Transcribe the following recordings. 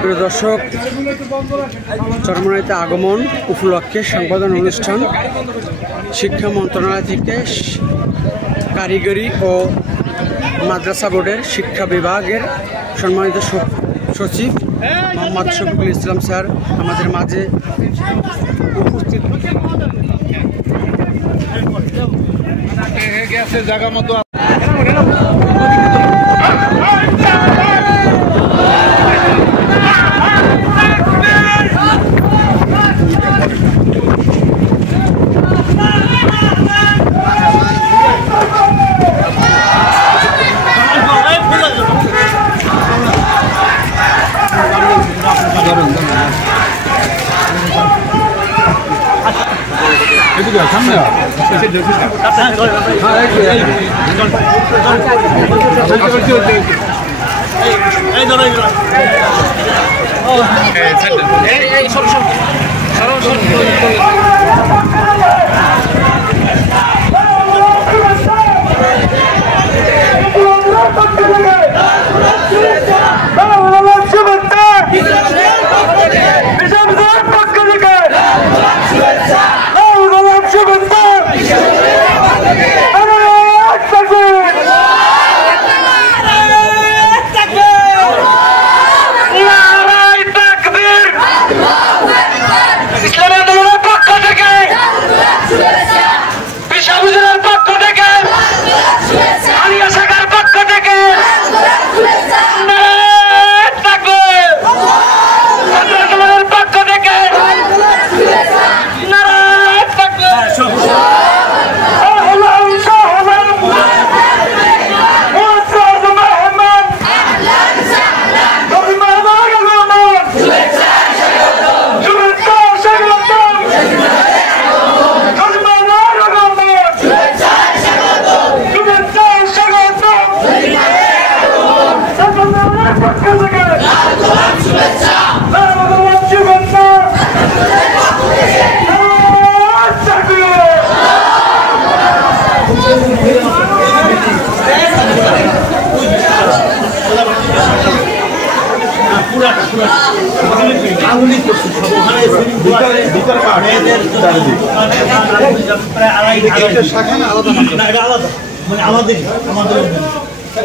প্রিয় দর্শক, চরমোনাইতে আগমন উপলক্ষে সংবর্ধনা অনুষ্ঠান শিক্ষা মন্ত্রণালয় থেকে কারিগরি ও মাদ্রাসা বোর্ডের শিক্ষা বিভাগের সম্মানিত সচিব মোহাম্মদ শফিকুল ইসলাম স্যার আমাদের মাঝে উপস্থিত। জায়গা মতো সামনে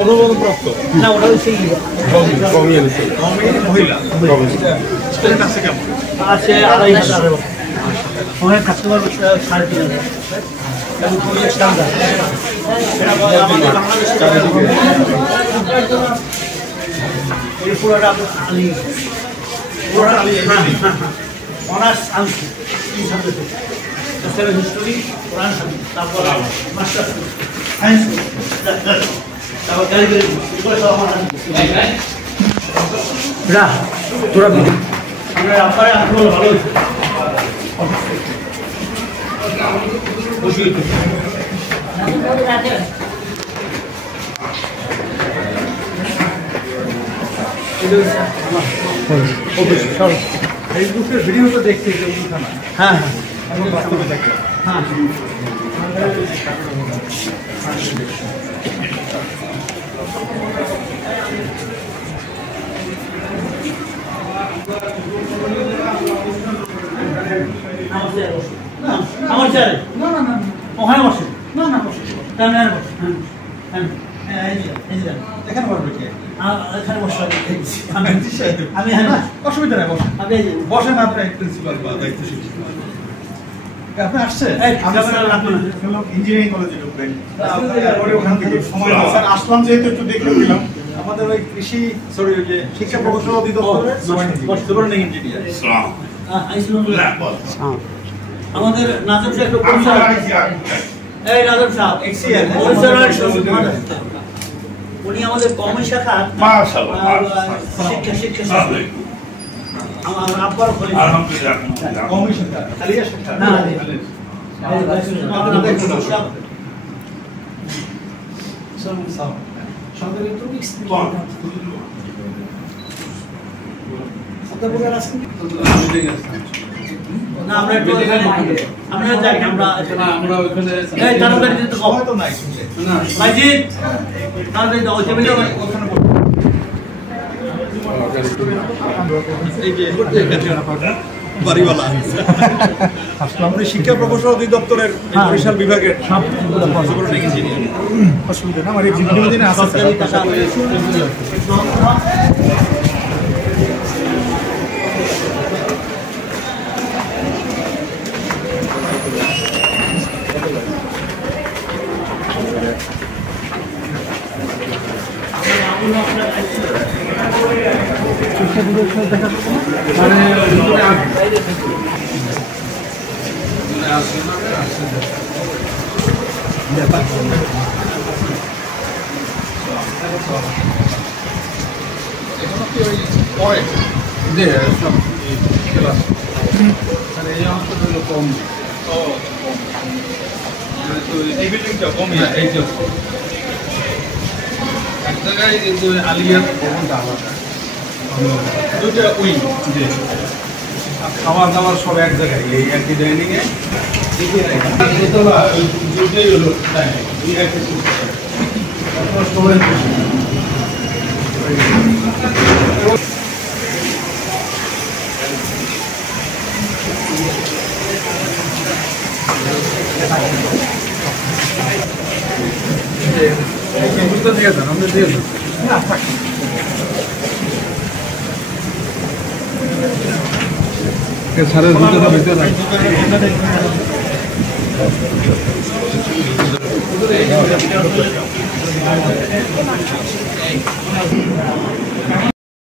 অনুমোদনপ্রাপ্ত না, ওটা সেই মহিলা আছে কেমন আছে 2500 অনেক কাস্টমার 3,500 এবং পুরো স্ট্যান্ডার্ড আমাদের এই পুরোটা আমি অনার্স আনছি 3 সাবজেক্টে হিস্টরি, কোরআন, তারপর মাস্টার্স সায়েন্স, তারপর কারিগরি তোরা আপনার ভালো হয়েছে ফেসবুকের ভিডিও তো দেখছি। হ্যাঁ হ্যাঁ আমার চাই না না না ওখানে বসে না না বসে এখানে বসবে কে? এখানে বসে আমি অসুবিধা নেই, বসেন আপনার প্রিন্সিপাল বা দায়িত্বশীল। আপনি আসছেন ইঞ্জিনিয়ারিং কলেজে ঢুকবেন, ওখান থেকে সময় আসলাম যেহেতু একটু দেখে নিলাম। আমাদের ওই কৃষি যে শিক্ষা প্রকৌশল অধিদপ্তরের ইঞ্জিনিয়ার আমাদের নাজম সাহেব, এই নাজম সাহেব উনি আমাদের কর্মী শাখা শিক্ষা আমার আব্বার কর্মী শাখা আলিয়া শাখা না আমরা বাড়িওয়ালা আমাদের শিক্ষা প্রকৌশল অধিদপ্তরের বরিশাল বিভাগের অসুবিধা না আমার দিনে আছে এই বিল্ডিংটা কমই এই যে এক জায়গায় কিন্তু আলিয়ার ভবনটা আলাদা দুইটা উইং যে খাওয়া দাওয়ার সব এক জায়গায় এই একই ডাইনিং এ দুইটাই হলো সাড়ে দুটোটা ভিতরে